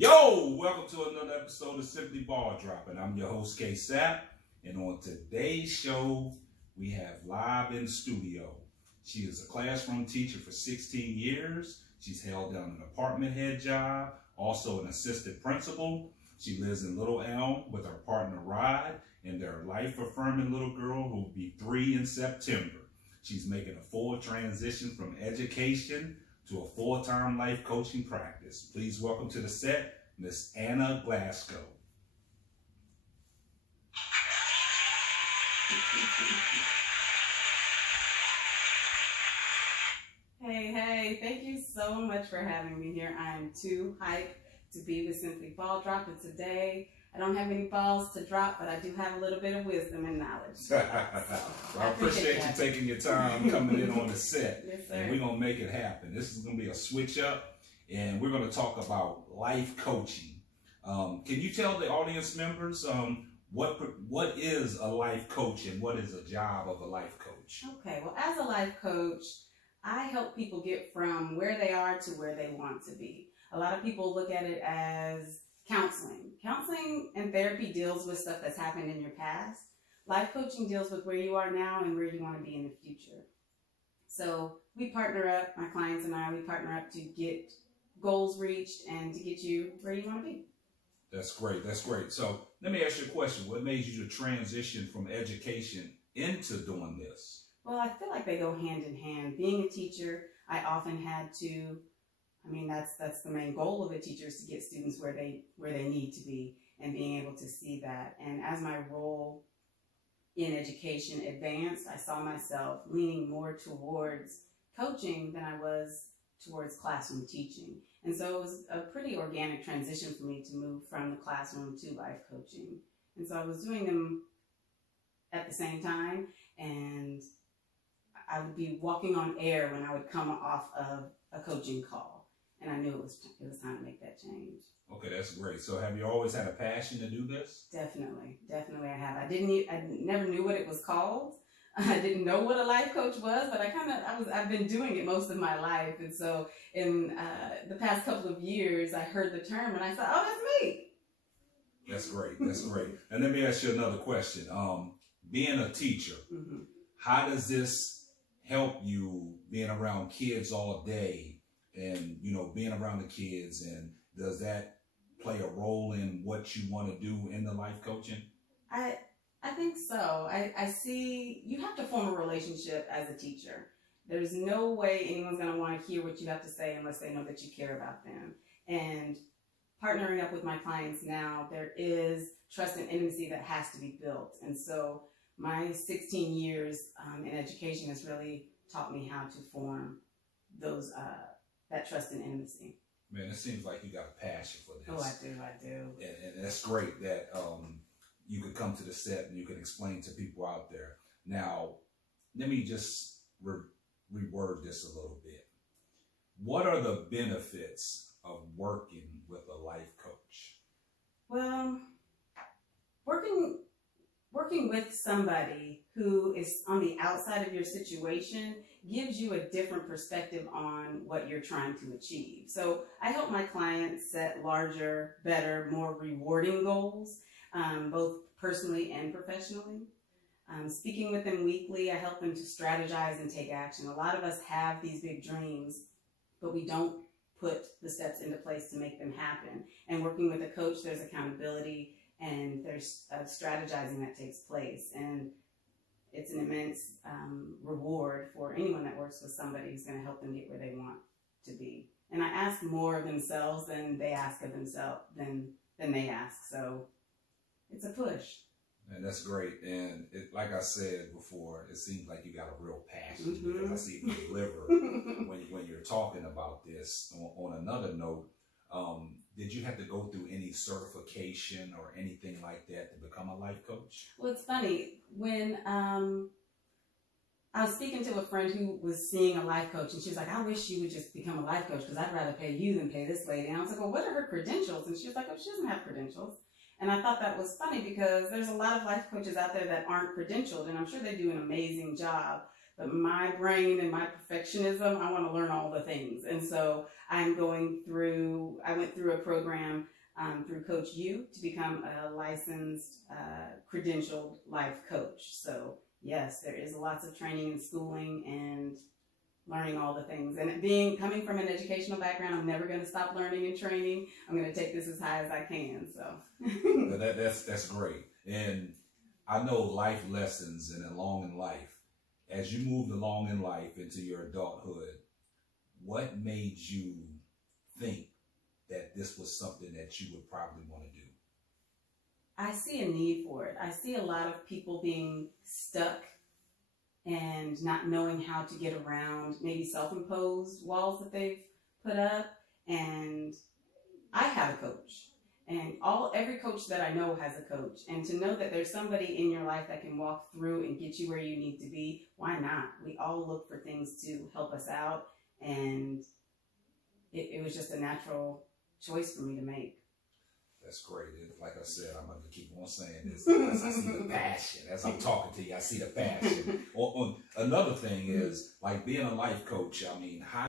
Yo, welcome to another episode of Simply Ball Dropping. I'm your host, K-Sap, and on today's show, we have live in the studio. She is a classroom teacher for 16 years. She's held down an apartment head job, also an assistant principal. She lives in Little Elm with her partner, Rod, and their life-affirming little girl who will be 3 in September. She's making a full transition from education to a full-time life coaching practice. Please welcome to the set, Miss Anna Glasgow. Hey, thank you so much for having me here. I am too hyped to be with Simply Ball Dropping today. I don't have any balls to drop, but I do have a little bit of wisdom and knowledge. Well, I appreciate you taking your time coming in on the set. Yes, sir. And we're going to make it happen. This is going to be a switch up, and we're going to talk about life coaching. Can you tell the audience members what is a life coach and what is a job of a life coach? Okay, well, as a life coach, I help people get from where they are to where they want to be. A lot of people look at it as counseling. Counseling and therapy deals with stuff that's happened in your past. Life coaching deals with where you are now and where you want to be in the future. So we partner up, my clients and I, we partner up to get goals reached and to get you where you want to be. That's great. That's great. So let me ask you a question. What made you to transition from education into doing this? Well, I feel like they go hand in hand. Being a teacher, I often had to, that's the main goal of a teacher, is to get students where they need to be and being able to see that. And as my role in education advanced, I saw myself leaning more towards coaching than I was towards classroom teaching. And so it was a pretty organic transition for me to move from the classroom to life coaching. And so I was doing them at the same time, and I would be walking on air when I would come off of a coaching call. And I knew it was time to make that change. Okay, that's great. So have you always had a passion to do this? Definitely I have. I never knew what it was called. I didn't know what a life coach was, but I've been doing it most of my life. And so in the past couple of years, I heard the term and I thought, oh, that's me. That's great. That's great. And let me ask you another question. Being a teacher, how does this help you being around kids all day and, being around the kids? And does that play a role in what you want to do in the life coaching? I think so. I see you have to form a relationship as a teacher. There's no way anyone's going to want to hear what you have to say unless they know that you care about them. And partnering up with my clients now, there is trust and intimacy that has to be built. And so my 16 years in education has really taught me how to form those that trust and intimacy. Man, it seems like you got a passion for this. Oh, I do. And that's great that you could come to the set and you can explain to people out there. Now, let me just reword this a little bit. What are the benefits of working with a life coach? Well, working with somebody who is on the outside of your situation gives you a different perspective on what you're trying to achieve. So I help my clients set larger, better, more rewarding goals, both personally and professionally. Speaking with them weekly, I help them to strategize and take action. A lot of us have these big dreams, but we don't put the steps into place to make them happen. And working with a coach, there's accountability and there's strategizing that takes place. And it's an immense reward for anyone that works with somebody who's going to help them get where they want to be. And I ask more of themselves than they ask of themselves, than they ask. So it's a push. And that's great. And like I said before, it seems like you got a real passion because I see the deliver when you're talking about this. On another note, did you have to go through any certification or anything like that to become a life coach? Well, it's funny. When I was speaking to a friend who was seeing a life coach, and she was like, I wish you would just become a life coach because I'd rather pay you than pay this lady. And I was like, well, what are her credentials? And she was like, oh, she doesn't have credentials. And I thought that was funny because there's a lot of life coaches out there that aren't credentialed, and I'm sure they do an amazing job. But my brain and my perfectionism, I want to learn all the things. And so I went through a program through Coach U to become a licensed, credentialed life coach. So yes, there is lots of training and schooling and learning all the things. And coming from an educational background, I'm never going to stop learning and training. I'm going to take this as high as I can. So that's great. And I know life lessons and along in life, as you moved along in life into your adulthood, what made you think that this was something that you would probably want to do? I see a need for it. I see a lot of people being stuck and not knowing how to get around maybe self-imposed walls that they've put up. And I have a coach, and every coach that I know has a coach. And to know that there's somebody in your life that can walk through and get you where you need to be, why not? We all look for things to help us out, and it was just a natural choice for me to make. That's great. Like I said, I'm going to keep on saying this. I see the passion. As I'm talking to you, I see the passion. Another thing is, like being a life coach, I mean, how